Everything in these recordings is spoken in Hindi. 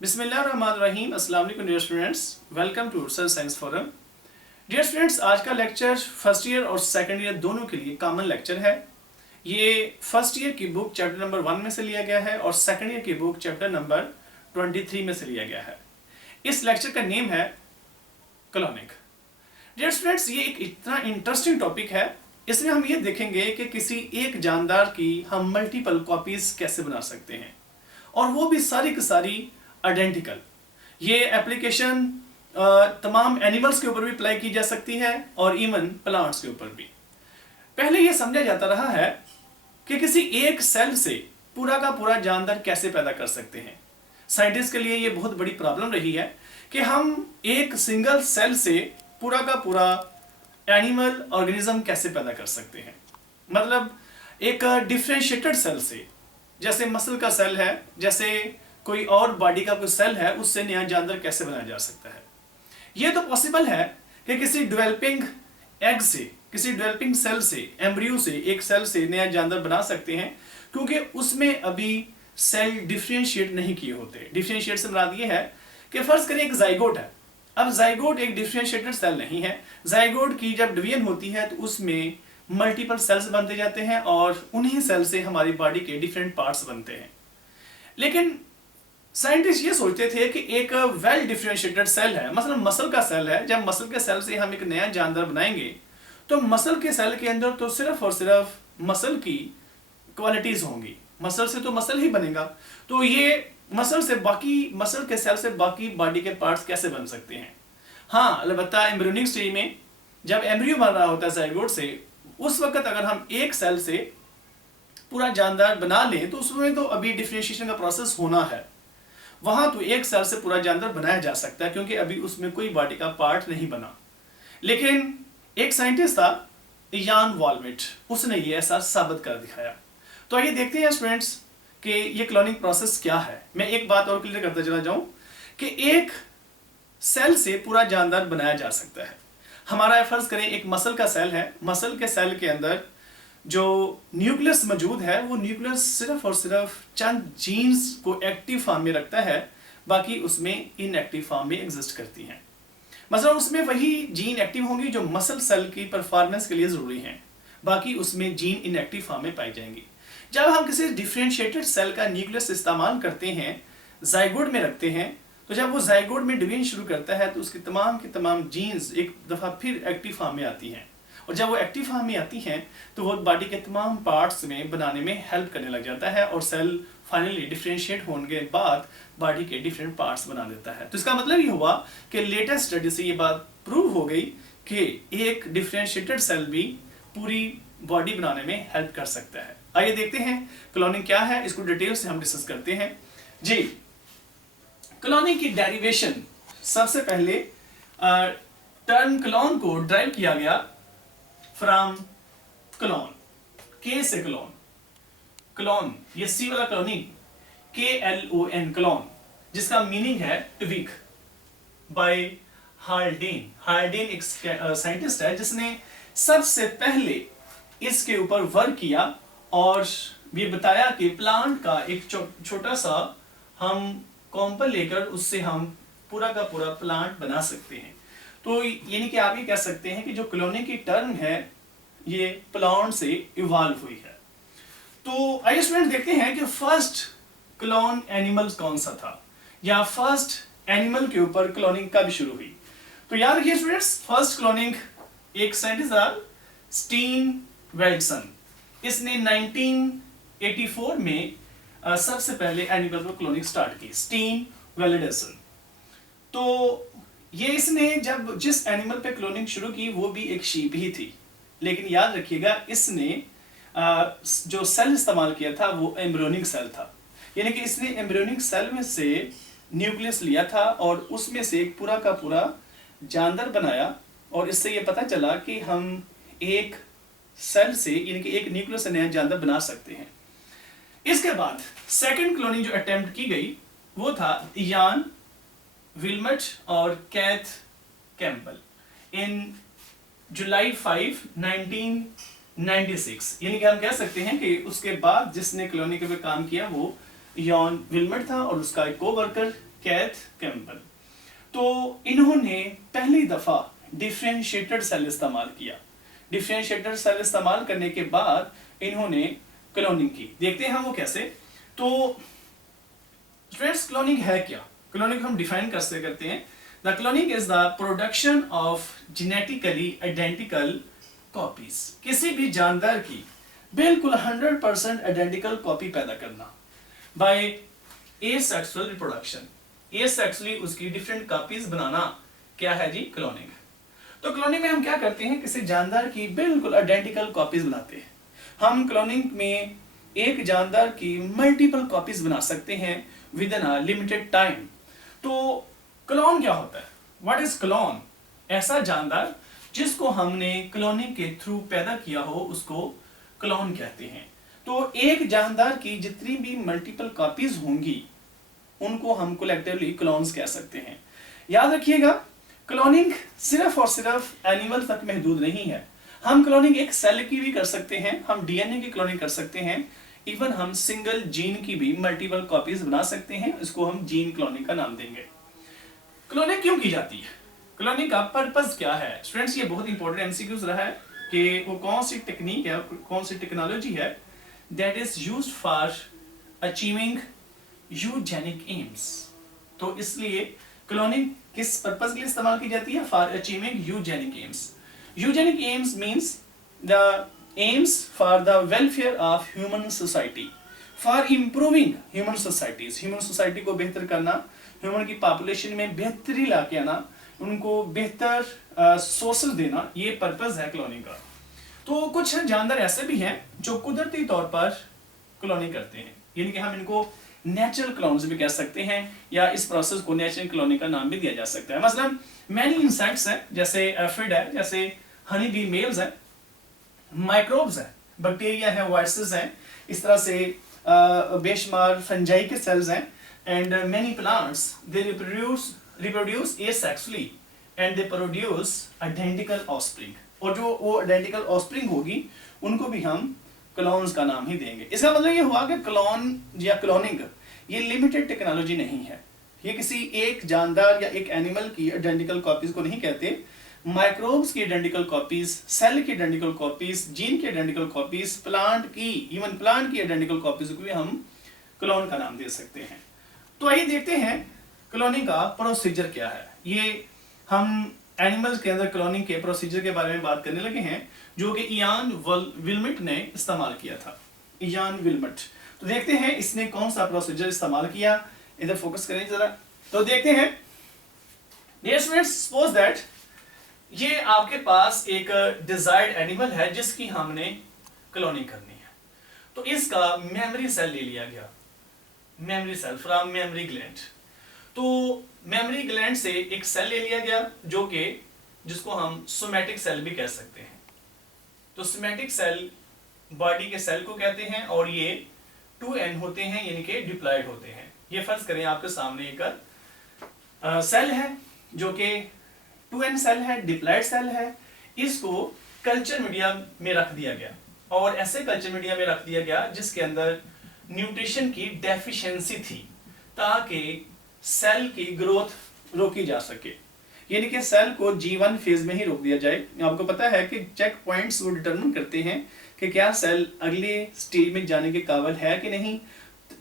बिस्मिल्लाहिर्रहमानिर्रहीम। अस्सलाम वालेकुम dear students, welcome to sir science forum. Dear students, आज का लेक्चर फर्स्ट ईयर और सेकंड ईयर दोनों के लिए कॉमन लेक्चर है। ये फर्स्ट ईयर की बुक चैप्टर नंबर 1 में से लिया गया है और सेकंड ईयर की बुक चैप्टर नंबर 23 में से लिया गया है। इस लेक्चर का नेम है क्लोनिंग। डियर स्टूडेंट्स, ये एक इतना इंटरेस्टिंग टॉपिक है। इसमें हम ये देखेंगे कि किसी एक जानदार की हम मल्टीपल कॉपीज कैसे बना सकते हैं, और वो भी सारी की सारी आइडेंटिकल। ये एप्लीकेशन तमाम एनिमल्स के ऊपर भी अप्लाई की जा सकती है और इवन प्लांट्स के ऊपर भी। पहले ये समझा जाता रहा है कि किसी एक सेल से पूरा का पूरा जानदार कैसे पैदा कर सकते हैं। साइंटिस्ट के लिए ये बहुत बड़ी प्रॉब्लम रही है कि हम एक सिंगल सेल से पूरा का पूरा एनिमल ऑर्गेनिज्म कैसे पैदा कर सकते हैं। मतलब एक डिफरेंशिएटेड सेल से, जैसे मसल का सेल है, जैसे कोई और बॉडी का कोई सेल है, उससे नया जानदार कैसे बनाया जा सकता है। यह तो पॉसिबल है कि किसी डेवलपिंग एग से, किसी डेवलपिंग सेल से, एम्ब्रियो से, एक सेल से नया जानदार बना सकते हैं, क्योंकि उसमें अभी सेल डिफरेंशिएट नहीं किए होते। डिफरेंशिएट से मुराद ये है कि फर्ज करें एक जाइगोट है। अब जाइगोट एक डिफरेंशिएटेड सेल नहीं है। जाइगोट की जब डिवीजन होती है तो उसमें मल्टीपल सेल्स बनते जाते हैं और उन्हीं सेल से हमारी बॉडी के डिफरेंट पार्ट्स बनते हैं। लेकिन साइंटिस्ट ये सोचते थे कि एक वेल डिफरेंशिएटेड सेल है, मतलब मसल का सेल है, जब मसल के सेल से हम एक नया जानदार बनाएंगे तो मसल के सेल के अंदर तो सिर्फ और सिर्फ मसल की क्वालिटीज होंगी। मसल से तो मसल ही बनेगा, तो ये मसल से बाकी, मसल के सेल से बाकी बॉडी के पार्ट्स कैसे बन सकते हैं। हाँ, अलबत्ता एम्ब्रियोनिक स्टेज में जब एम्ब्रियो बन रहा होता है जाइगोट से, उस वक्त अगर हम एक सेल से पूरा जानदार बना लें तो उसमें तो अभी डिफरेंशिएशन का प्रोसेस होना है। वहां तो एक सेल से पूरा जानदार बनाया जा सकता है क्योंकि अभी उसमें कोई बॉडी का पार्ट नहीं बना। लेकिन एक साइंटिस्ट था इयान वॉल्विट, उसने ये ऐसा साबित कर दिखाया। तो आइए देखते हैं स्टूडेंट्स कि ये क्लोनिंग प्रोसेस क्या है। मैं एक बात और क्लियर करता चला जाऊं कि एक सेल से पूरा जानदार बनाया जा सकता है। हमारा फर्ज करें एक मसल का सेल है। मसल के सेल के अंदर जो न्यूक्लियस मौजूद है, वो न्यूक्लियस सिर्फ और सिर्फ चंद जीन्स को एक्टिव फॉर्म में रखता है, बाकी उसमें इनएक्टिव फॉर्म में एग्जिस्ट करती हैं। मतलब उसमें वही जीन एक्टिव होंगी जो मसल सेल की परफॉर्मेंस के लिए जरूरी हैं, बाकी उसमें जीन इनएक्टिव फॉर्म में पाई जाएंगी। जब हम किसी डिफरेंशिएटेड सेल का न्यूक्लियस इस्तेमाल करते हैं, जाइगोट में रखते हैं, तो जब वो जाइगोट में डिवीजन शुरू करता है तो उसकी तमाम की तमाम जीन्स एक दफा फिर एक्टिव फॉर्म में आती हैं, और जब वो एक्टिव फॉर्म में आती हैं तो वो बॉडी के तमाम पार्ट्स में बनाने में हेल्प करने लग जाता है और सेल फाइनली डिफरेंशिएट होने के बाद बॉडी के डिफरेंट पार्ट्स बना देता है। तो इसका मतलब ये हुआ कि लेटेस्ट स्टडी से ये बात प्रूव हो गई कि एक डिफरेंशिएटेड सेल भी पूरी बॉडी बनाने में हेल्प कर सकता है। आइए देखते हैं क्लोनिंग क्या है, इसको डिटेल से हम डिस्कस करते हैं। जी, क्लोनिंग की डेरिवेशन, सबसे पहले टर्म क्लोन को ड्राइव किया गया फ्रॉम क्लोन, के से क्लोन। क्लोन, ये सी वाला क्लोनिंग, KLON, क्लोन, जिसका मीनिंग है ट्वीक, बाय हाल्डेन। हाल्डेन एक साइंटिस्ट है जिसने सबसे पहले इसके ऊपर वर्क किया और ये बताया कि प्लांट का एक छोटा सा हम कॉम्पल लेकर उससे हम पूरा का पूरा प्लांट बना सकते हैं। तो यानी कि आप ये कह सकते हैं कि जो क्लोनिंग की टर्म है ये प्लांट से इवॉल्व हुई है। तो आइए स्टूडेंट देखते हैं कि फर्स्ट क्लोन एनिमल कौन सा था, या फर्स्ट एनिमल के ऊपर क्लोनिंग कब शुरू हुई। तो याद रखिए स्टूडेंट्स, फर्स्ट क्लोनिंग एक साइंटिस्ट था स्टीन वेल्डसन, इसने 1984 में सबसे पहले एनिमल पर क्लोनिंग स्टार्ट की, स्टीन वेल्डसन। तो ये इसने जब जिस एनिमल पे क्लोनिंग शुरू की वो भी एक शीप ही थी, लेकिन याद रखिएगा इसने जो सेल इस्तेमाल किया था वो एम्ब्रियोनिक सेल था। यानी कि इसने एम्ब्रियोनिक सेल में से न्यूक्लियस लिया था और उसमें से एक पूरा का पूरा जानदार बनाया, और इससे ये पता चला कि हम एक सेल से, यानी कि एक न्यूक्लियस से नया जानदार बना सकते हैं। इसके बाद सेकंड क्लोनिंग जो अटेम्प्ट की गई वो था इयान विल्मट और कैथ कैम्पबेल इन जुलाई 5, 1996। यानी कि हम कह सकते हैं कि उसके बाद जिसने क्लोनिंग पे काम किया वो इयान विल्मट था और उसका एक कोवर्कर कैथ कैम्पबेल। तो इन्होंने पहली दफा डिफरेंशिएटेड सेल इस्तेमाल किया। डिफरेंशिएटेड सेल इस्तेमाल करने के बाद इन्होंने क्लोनिंग की। देखते हैं हम वो कैसे। तो स्टूडेंट्स, क्लोनिंग है क्या? क्लोनिंग हम डिफाइन कैसे करते हैं? The cloning is the production of genetically identical copies. किसी भी जानदार की बिल्कुल 100% आइडेंटिकल कॉपी पैदा करना बाय एसेक्सुअल रिप्रोडक्शन। एसेक्सुअली उसकी डिफरेंट कॉपीज बनाना क्या है जी? क्लोनिंग। तो क्लोनिंग में हम क्या करते हैं? किसी जानदार की बिल्कुल आइडेंटिकल कॉपीज बनाते हैं। हम क्लोनिंग में एक जानदार की मल्टीपल कॉपीज बना सकते हैं with in a limited time. तो क्लोन क्या होता है? What is clone? ऐसा जानदार जिसको हमने क्लोनिंग के थ्रू पैदा किया हो उसको क्लोन कहते हैं। तो एक जानदार की जितनी भी मल्टीपल कॉपीज होंगी उनको हम कलेक्टिवली क्लोन्स कह सकते हैं। याद रखिएगा, क्लोनिंग सिर्फ और सिर्फ एनिमल तक महदूद नहीं है। हम क्लोनिंग एक सेल की भी कर सकते हैं, हम डीएनए की क्लोनिंग कर सकते हैं, इवन हम सिंगल जीन की भी मल्टीपल कॉपीज बना सकते हैं। इसको हम जीन क्लोनिंग का नाम देंगे। क्लोनिंग क्यों की जाती है? क्लोनिंग का पर्पस क्या है? स्टूडेंट्स, ये बहुत इंपॉर्टेंट एमसीक्यूज रहा है कि वो कौन सी टेक्निक है, कौन सी टेक्नोलॉजी है that is used for achieving eugenic AIIMS. तो इसलिए क्लोनिंग किस पर्पस के लिए इस्तेमाल की जाती है? For achieving eugenic AIIMS. Eugenic AIIMS means the AIIMS for the welfare of human society, for improving human societies. Human society को बेहतर करना, ह्यूमन की पॉपुलेशन में बेहतरी लाके आना, उनको बेहतर सोर्सेज देना, ये पर्पस है क्लोनिंग का। तो कुछ जानदार ऐसे भी हैं जो कुदरती तौर पर क्लोनिंग करते हैं, यानी कि हम इनको नेचुरल क्लोन्स भी कह सकते हैं, या इस प्रोसेस को नेचुरल क्लोनिंग का नाम भी दिया जा सकता है। मसलन मैनी इंसेक्ट्स हैं, जैसे एफिड है, जैसे हनी बी मेल्स हैं, माइक्रोब्स हैं, बैक्टीरिया है, वायरसेस हैं, इस तरह से बेशुमार फंजाई के सेल्स हैं, and many plants they reproduce asexually and they produce identical offspring. और जो वो आइडेंटिकल ऑफस्प्रिंग होगी उनको भी हम क्लोन्स का नाम ही देंगे। इसका मतलब ये हुआ कि क्लोन या क्लोनिंग ये लिमिटेड टेक्नोलॉजी नहीं है। ये किसी एक जानदार या एक एनिमल की आइडेंटिकल कॉपीज को नहीं कहते। माइक्रोब्स की आइडेंटिकल कॉपीज, सेल की आइडेंटिकल कॉपीज, जीन की आइडेंटिकल कॉपीज, प्लांट की, इवन प्लांट की आइडेंटिकल कॉपीज को भी हम क्लोन का नाम दे सकते हैं। तो आइए देखते हैं क्लोनिंग का प्रोसीजर क्या है। ये हम एनिमल्स के अंदर क्लोनिंग के प्रोसीजर के बारे में बात करने लगे हैं, जो कि इयान विल्मट ने इस्तेमाल किया था। इयान विल्मट। तो देखते हैं इसने कौन सा प्रोसीजर इस्तेमाल किया। इधर फोकस करें जरा, तो देखते हैं। डियर स्टूडेंट्स, सपोज दैट ये आपके पास एक डिजायर्ड एनिमल है जिसकी हमने क्लोनिंग करनी है। तो इसका मेमोरी सेल ले लिया गया, memory cell from memory gland. तो मेमोरी ग्लैंड से एक सेल ले लिया गया जो कि जिसको हम सोमैटिक सेल भी कह सकते हैं। तो सोमैटिक सेल बॉडी के सेल को कहते हैं और ये 2n होते हैं, यानी कि डिप्लॉयड होते हैं। ये फर्ज करें आपके सामने एक सेल है जो कि 2n सेल है, डिप्लॉयड सेल है। इसको कल्चर मीडिया में रख दिया गया, और ऐसे कल्चर मीडिया में रख दिया गया जिसके अंदर न्यूट्रिशन की डेफिशिएंसी थी, ताकि सेल की ग्रोथ रोकी जा सके, यानी कि सेल को G1 फेज में ही रोक दिया जाए। आपको पता है कि चेक पॉइंट्स वो डिटरमिन करते हैं कि क्या सेल अगले स्टेज में जाने के काबिल है कि नहीं।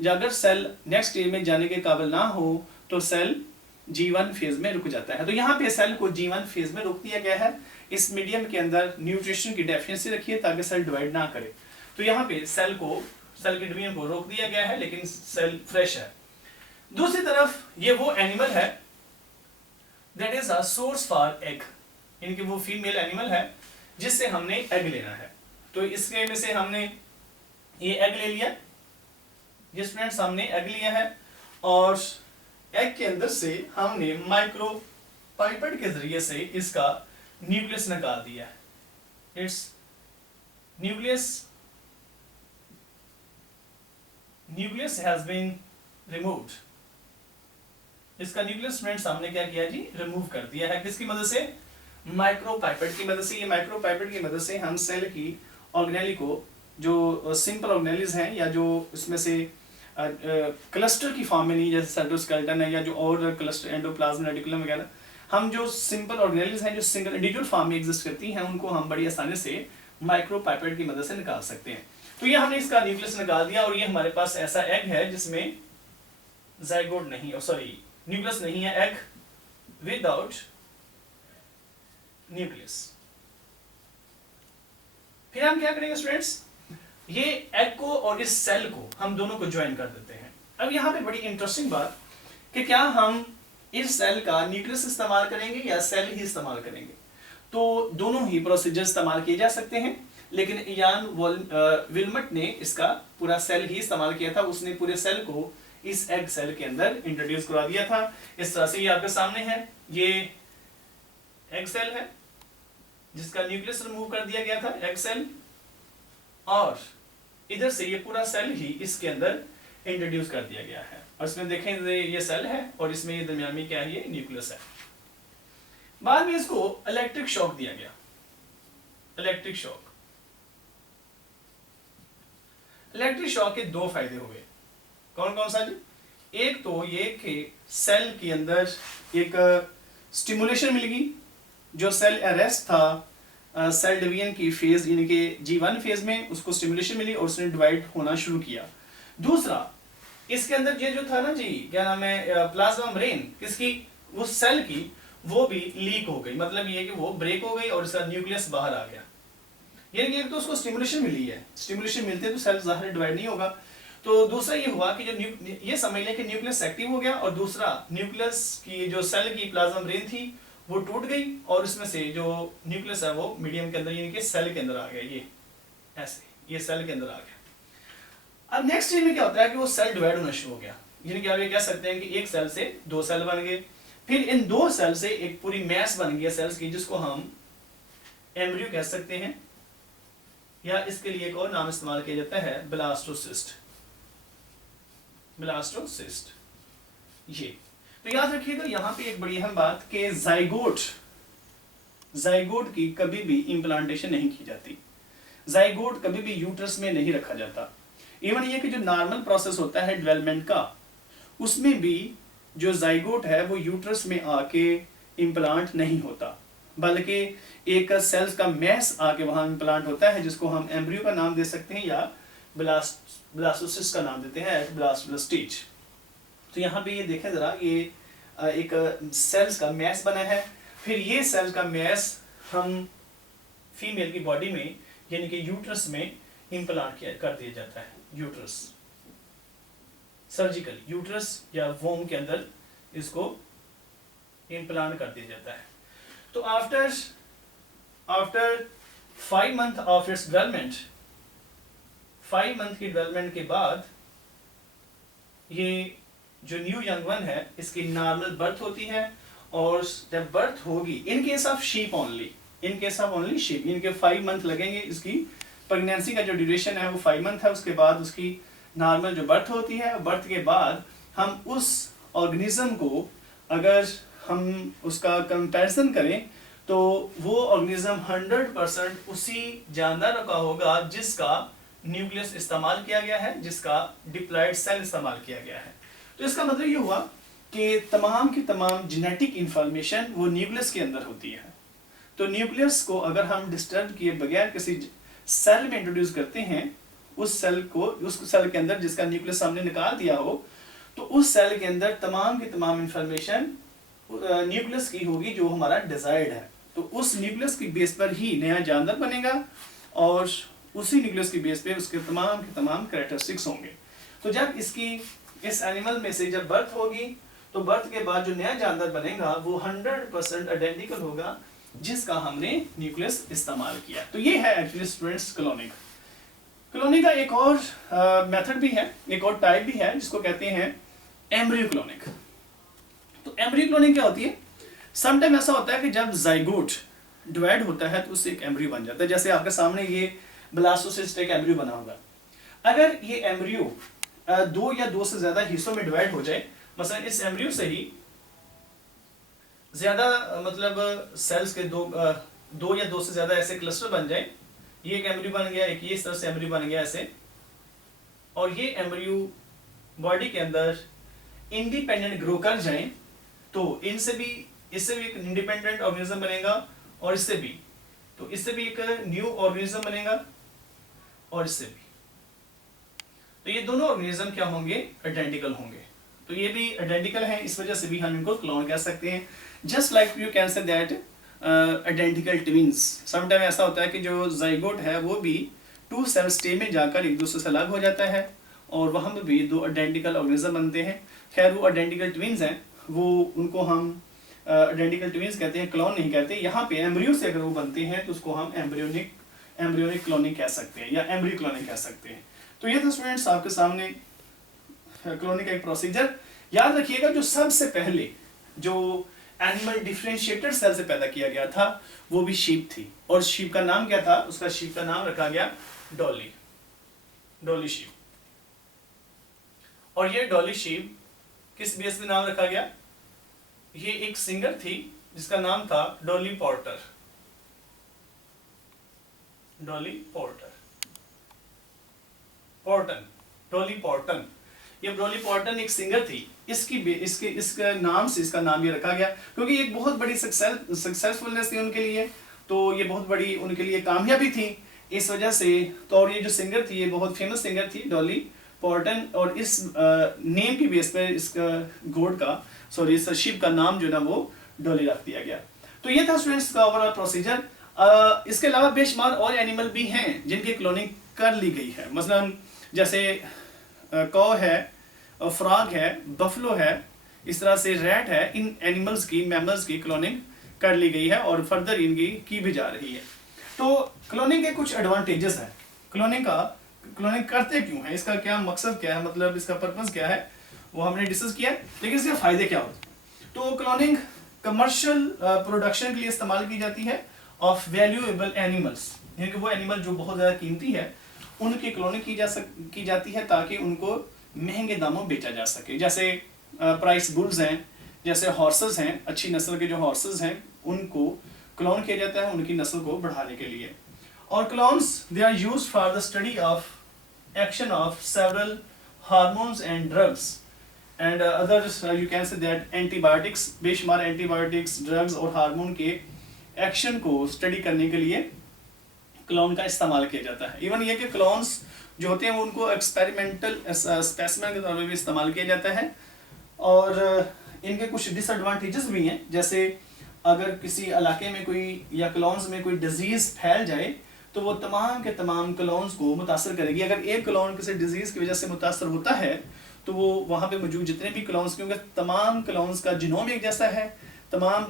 अगर सेल नेक्स्ट स्टेज में जाने के काबिल ना हो तो सेल G1 फेज में रुक जाता है। तो यहाँ पे सेल को G1 फेज में रोक दिया गया है। इस मीडियम के अंदर न्यूट्रिशन की डेफिशिएंसी रखिए ताकि सेल डिवाइड ना करे। तो यहाँ पे सेल की डिवीजन को रोक दिया गया है, लेकिन सेल फ्रेश है। दूसरी तरफ ये वो एनिमल है that is a source for egg, यानी कि वो फीमेल एनिमल है जिससे हमने एग लेना है। तो इसके में से हमने ये एग ले लिया, जिस फ्रेंड्स हमने एग लिया है, और एग के अंदर से हमने माइक्रो पाइपेट के जरिए से इसका न्यूक्लियस निकाल दिया। It's nucleus has been removed. इसका न्यूक्लियस फ्रेंड्स हमने क्या किया जी? रिमूव कर दिया है। किसकी मदद से? माइक्रो पाइपेट की मदद से। ये माइक्रो पाइपेट की मदद से हम सेल की ऑर्गेनेली को, जो सिंपल ऑर्गेनेलीज हैं या जो इसमें से क्लस्टर की फॉर्म में नहीं, जैसे साइटोस्केलेटन है या जो और क्लस्टर एंडोप्लाज्म रेटिकुलम वगैरह, हम जो सिंपल ऑर्गेनेल्स हैं जो सिंगल इंडिविजुअल फॉर्म में एग्जिस्ट करती हैं उनको हम बड़ी आसानी से माइक्रोपाइपेट की मदद से निकाल सकते हैं। तो ये हमने इसका न्यूक्लियस निकाल दिया और ये हमारे पास ऐसा एग है जिसमें जाइगोट नहीं, सॉरी न्यूक्लियस नहीं है, एग विदाउट न्यूक्लियस। फिर हम क्या करेंगे स्टूडेंट्स, ये एग को और इस सेल को हम दोनों को ज्वाइन कर देते हैं। अब यहाँ पे बड़ी इंटरेस्टिंग बात कि क्या हम इस सेल का न्यूक्लियस इस्तेमाल करेंगे या सेल ही इस्तेमाल करेंगे। तो दोनों ही प्रोसीजर इस्तेमाल किए जा सकते हैं, लेकिन इयान विल्मट ने इसका पूरा सेल ही इस्तेमाल किया था। उसने पूरे सेल को इस एग सेल के अंदर इंट्रोड्यूस करा दिया था। इस तरह से ये आपके सामने है, ये एग सेल है जिसका न्यूक्लियस रिमूव कर दिया गया था, एग सेल, और इधर से ये पूरा सेल ही इसके अंदर इंट्रोड्यूस कर दिया गया है। और इसमें देखें ये सेल है और इसमें ये दरमियान में क्या है, ये न्यूक्लियस है। बाद में इसको इलेक्ट्रिक शॉक दिया गया, इलेक्ट्रिक शॉक। इलेक्ट्रिक शॉक के दो फायदे हुए, कौन कौन सा जी? एक तो ये कि सेल के अंदर एक स्टिमुलेशन मिलेगी, जो सेल अरेस्ट था सेल डिवीजन की फेज यानी कि G1 फेज में, उसको स्टिमुलेशन मिली और उसने डिवाइड होना शुरू किया। दूसरा, इसके अंदर ये जो था ना जी, क्या नाम है, प्लाज्मा मेम्ब्रेन, किसकी, वो सेल की, वो भी लीक हो गई। मतलब ये कि वो ब्रेक हो गई और इसका न्यूक्लियस बाहर आ गया। यानी कि एक तो उसको स्टिमुलेशन मिली है, स्टिमुलेशन मिलते तो सेल ज़ाहिर डिवाइड नहीं होगा। तो दूसरा ये हुआ कि जो ये समझ लें कि न्यूक्लियस एक्टिव हो गया, और दूसरा न्यूक्लियस की जो सेल की प्लाज्मा मेम्ब्रेन थी वो टूट गई और इसमें से जो न्यूक्लियस है वो मीडियम के अंदर यानी कि सेल के अंदर आ गया। ये ऐसे, ये सेल के अंदर आ गया। अब नेक्स्ट स्टेज में क्या होता है कि वो सेल डिवाइड होना शुरू हो गया। यानी कि आप ये कह सकते हैं कि एक सेल से दो सेल बन गए, फिर इन दो सेल से एक पूरी मैस बन गई सेल्स की, जिसको हम एम्ब्रियो कह सकते हैं, या इसके लिए एक और नाम इस्तेमाल किया जाता है, ब्लास्टोसिस्ट। ब्लास्टोसिस्ट ये तो याद रखिएगा। यहाँ पे एक बड़ी अहम बात कि जाइगोट की कभी भी इम्प्लांटेशन नहीं की जाती, जाइगोट कभी भी यूट्रस में नहीं रखा जाता। इवन ये कि जो नॉर्मल प्रोसेस होता है डेवलपमेंट का, उसमें भी जो जाइगोट है वो यूट्रस में आके इम्प्लांट नहीं होता, बल्कि एक सेल्स का मैस आके वहां इम्प्लांट होता है, जिसको हम एम्ब्रियो का नाम दे सकते हैं या ब्लास्टोसिस्ट का नाम देते हैं एट ब्लास्टोस्टेज। तो यहाँ पे ये देखें जरा, ये एक सेल्स का मैस बना है। फिर ये सेल्स का मैस हम फीमेल की बॉडी में यानी कि यूट्रस में इम्प्लांट कर दिया जाता है। यूट्रस, सर्जिकल यूट्रस या वोम के अंदर इसको इम्प्लांट कर दिया जाता है। तो after 5 month of its development, 5 month की डेवलपमेंट के बाद ये जो न्यू यंग वन है इसकी नॉर्मल बर्थ होती है। और जब बर्थ होगी, in case of sheep only, in case of only sheep, इनके 5 मंथ लगेंगे। इसकी प्रेगनेंसी का जो ड्यूरेशन है वो 5 मंथ है। उसके बाद उसकी नॉर्मल जो बर्थ होती है, बर्थ के बाद हम उस ऑर्गेनिज्म को अगर हम उसका कंपैरिजन करें तो वो ऑर्गेनिज्म 100% उसी जानदार का होगा जिसका न्यूक्लियस इस्तेमाल किया गया है, जिसका डिप्लॉयड सेल इस्तेमाल किया गया है। तो इसका मतलब ये हुआ कि तमाम की तमाम जेनेटिक इंफॉर्मेशन वो न्यूक्लियस के अंदर होती है। तो न्यूक्लियस को अगर हम डिस्टर्ब किए बगैर किसी सेल में इंट्रोड्यूस करते हैं, उस सेल के अंदर जिसका न्यूक्लियस हमने निकाल दिया हो, तो उस सेल के अंदर तमाम की तमाम इंफॉर्मेशन न्यूक्लियस की होगी जो हमारा डिजायर्ड है। तो उस न्यूक्लियस की बेस पर ही नया जानदार बनेगा और उसी न्यूक्लियस की बेस पे उसके तमाम के तमाम कैरेक्टरिस्टिक्स होंगे। तो जब इस एनिमल में से जब बर्थ होगी, तो बर्थ के बाद जो नया जानदार बनेगा वो 100% आइडेंटिकल होगा जिसका हमने न्यूक्लियस इस्तेमाल किया। तो ये है एक्चुअली स्टूडेंट्स क्लोनिंग। क्लोनिंग का एक और मेथड भी है, एक और टाइप भी है जिसको कहते हैं एम्ब्रियो क्लोनिंग। तो एम्ब्रियो क्लोनिंग क्या होती है? समटाइम ऐसा होता है कि जब जाइगोट डिवाइड होता है तो उससे एक एम्ब्रियो बन जाता है। जैसे आपके सामने ये ब्लास्टोसिस्ट एक एम्ब्रियो बना होगा। अगर ये एम्ब्रियो 2 या 2 से ज्यादा हिस्सों में डिवाइड हो जाए, मसलन इस एम्ब्रियो से ही ज्यादा मतलब सेल्स के दो या 2 से ज्यादा ऐसे क्लस्टर बन जाए, ये एक एम्ब्रियो बन गया, एक ये इस तरह से एम्ब्रियो बन गया ऐसे, और ये एम्ब्रियो बॉडी के अंदर इंडिपेंडेंट ग्रो कर जाएं तो इससे भी एक इंडिपेंडेंट ऑर्गेनिज्म बनेगा, और इससे भी एक न्यू ऑर्गेनिज्म बनेगा, और इससे भी। तो ये दोनों ऑर्गेनिज्म क्या होंगे, आइडेंटिकल होंगे। तो ये भी आइडेंटिकल है, इस वजह से भी हम इनको क्लोन कह सकते हैं। Just like you can say that identical twins. Sometime ऐसा होता है कि जो जाइगोट है वो भी 2 सेल स्टेज में जाकर एक दूसरे से अलग हो जाता है, और वहाँ पे भी 2 आइडेंटिकल ऑर्गेनिज्म बनते हैं। खैर वो आइडेंटिकल ट्विंस हैं, वो उनको हम आइडेंटिकल ट्विंस कहते हैं, क्लोन नहीं कहते। यहाँ पे एम्ब्रियो से अगर वो बनते हैं तो उसको हम एम्ब्रियोनिक क्लोनिंग कह सकते हैं, या एम्ब्रियो क्लोनिंग कह सकते हैं। तो ये था स्टूडेंट्स आपके सामने क्लोनिंग का एक प्रोसीजर। याद रखिएगा, जो सबसे पहले जो एनिमल डिफरेंशिएटेड सेल से पैदा किया गया था वो भी शीप थी, और शीप का नाम क्या था, उसका शीप का नाम रखा गया डॉली शीप। और ये डॉली शीप किस बेस पे नाम रखा गया, ये एक सिंगर थी जिसका नाम था डॉली पोर्टर। डॉली पोर्टन। ये डॉली पोर्टन एक सिंगर थी, इसका नाम ये रखा गया क्योंकि एक बहुत बड़ी सक्सेसफुलनेस थी उनके लिए, तो ये बहुत बड़ी उनके लिए कामयाबी थी इस वजह से। तो और ये जो सिंगर थी, ये बहुत फेमस सिंगर थी डॉली पोर्टन, और इस नेम की बेस पर इसका इस शिप का नाम जो ना वो डॉली रख दिया गया। तो ये था स्टूडेंट्स का ओवरऑल प्रोसीजर। इसके अलावा बेशुमार और एनिमल भी हैं जिनकी क्लोनिंग कर ली गई है, मसलन जैसे कौ है, फ्रॉग है, बफलो है, इस तरह से रैट है। इन एनिमल्स की मैमल्स की क्लोनिंग कर ली गई है और फर्दर इनकी की भी जा रही है। तो क्लोनिंग के कुछ एडवांटेजेस हैं। क्लोनिंग करते क्यों है, इसका क्या मकसद क्या है, मतलब इसका पर्पस क्या है, वो हमने डिस्कस किया। लेकिन इसके फायदे क्या होते हैं। तो क्लोनिंग कमर्शियल प्रोडक्शन के लिए इस्तेमाल की जाती है ऑफ वैल्यूएबल एनिमल्स, यानी कि वो एनिमल जो बहुत ज़्यादा कीमती है उनकी क्लोनिंग की जाती है ताकि उनको महंगे दामों बेचा जा सके। जैसे प्राइस बुल्स हैं, जैसे हॉर्सेस हैं, अच्छी नस्ल के जो हॉर्सेस हैं उनको क्लोन किया जाता है उनकी नस्ल को बढ़ाने के लिए। और clones they are used for the study of action of several hormones and drugs and others, you can say that antibiotics. बेशुमार एंटीबायोटिक्स, ड्रग्स और हार्मोन के एक्शन को स्टडी करने के लिए क्लोन का इस्तेमाल किया जाता है। इवन ये कि क्लोन्स जो होते हैं वो उनको एक्सपेरिमेंटल स्पेसिमेन के तौर पर भी इस्तेमाल किया जाता है। और इनके कुछ डिसएडवांटेजेस भी हैं, जैसे अगर किसी इलाके में कोई या क्लोन्स में कोई डिजीज़ फैल जाए तो वो तमाम के तमाम क्लोन्स को मुतासर करेगी। अगर एक क्लोन किसी डिजीज़ की वजह से मुतासर होता है तो वो वहाँ पे मौजूद जितने भी क्लोन्स, क्योंकि तमाम क्लोन्स का जीनोम एक जैसा है, तमाम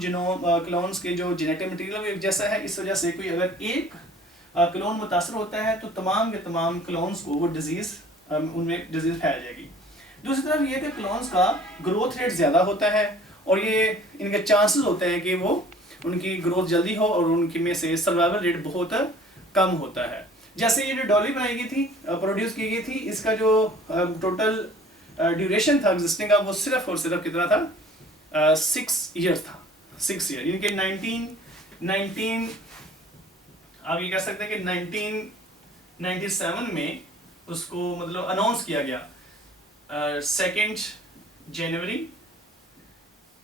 क्लोन्स के जो जेनेटिक मटीरियल एक जैसा है, इस वजह से कोई अगर एक क्लोन मुतासर होता है तो तमाम के तमाम क्लोन्स को वो उनमें डिजीज़ फैल जाएगी। दूसरी तरफ ये कि क्लोन्स का ग्रोथ रेट ज़्यादा होता है और ये इनके चांसेस होते हैं कि वो उनकी ग्रोथ जल्दी हो और उनकी में से सर्वाइवल रेट बहुत कम होता है। जैसे ये जो डॉली बनाई गई थी, प्रोड्यूस की गई थी, इसका जो टोटल ड्यूरेशन था एग्जिस्टिंग का वो सिर्फ और सिर्फ कितना था, 6 ईयर था। 6 ईयर, इनके 19 आप ये कह सकते हैं कि 1997 में उसको मतलब अनाउंस किया गया। 2 जनवरी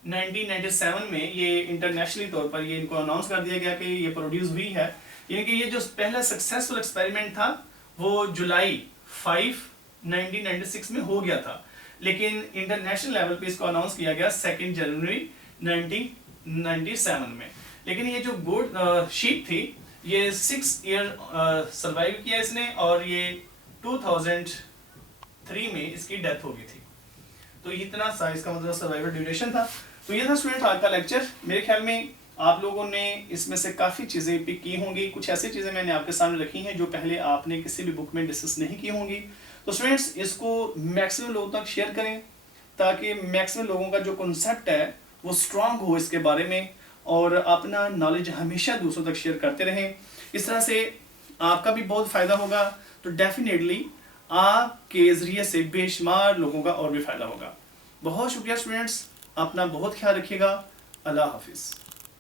1997 में ये इंटरनेशनली तौर पर ये इनको अनाउंस कर दिया गया कि ये प्रोड्यूस हुई है। यानी कि ये जो पहला सक्सेसफुल एक्सपेरिमेंट था वो जुलाई 5, 1996 में हो गया था, लेकिन इंटरनेशनल लेवल पे इसको अनाउंस किया गया 2 जनवरी 1997 में। लेकिन ये जो गोड शीप थी ये 6 ईयर सर्वाइव किया इसने, और ये 2003 में इसकी डेथ हो गई थी। तो इतना सा इसका मतलब सर्वाइवल ड्यूरेशन था। तो ये था स्टूडेंट आज का लेक्चर। मेरे ख्याल में आप लोगों ने इसमें से काफ़ी चीज़ें पिक की होंगी। कुछ ऐसी चीज़ें मैंने आपके सामने रखी हैं जो पहले आपने किसी भी बुक में डिस्कस नहीं की होंगी। तो स्टूडेंट्स इसको मैक्सिमम लोगों तक शेयर करें ताकि मैक्सिमम लोगों का जो कॉन्सेप्ट है वो स्ट्रांग हो इसके बारे में, और अपना नॉलेज हमेशा दूसरों तक शेयर करते रहें। इस तरह से आपका भी बहुत फ़ायदा होगा। तो डेफिनेटली आपके ज़रिए से बेशुमार लोगों का और भी फ़ायदा होगा। बहुत शुक्रिया स्टूडेंट्स, अपना बहुत ख्याल रखिएगा। अल्लाह हाफिज़।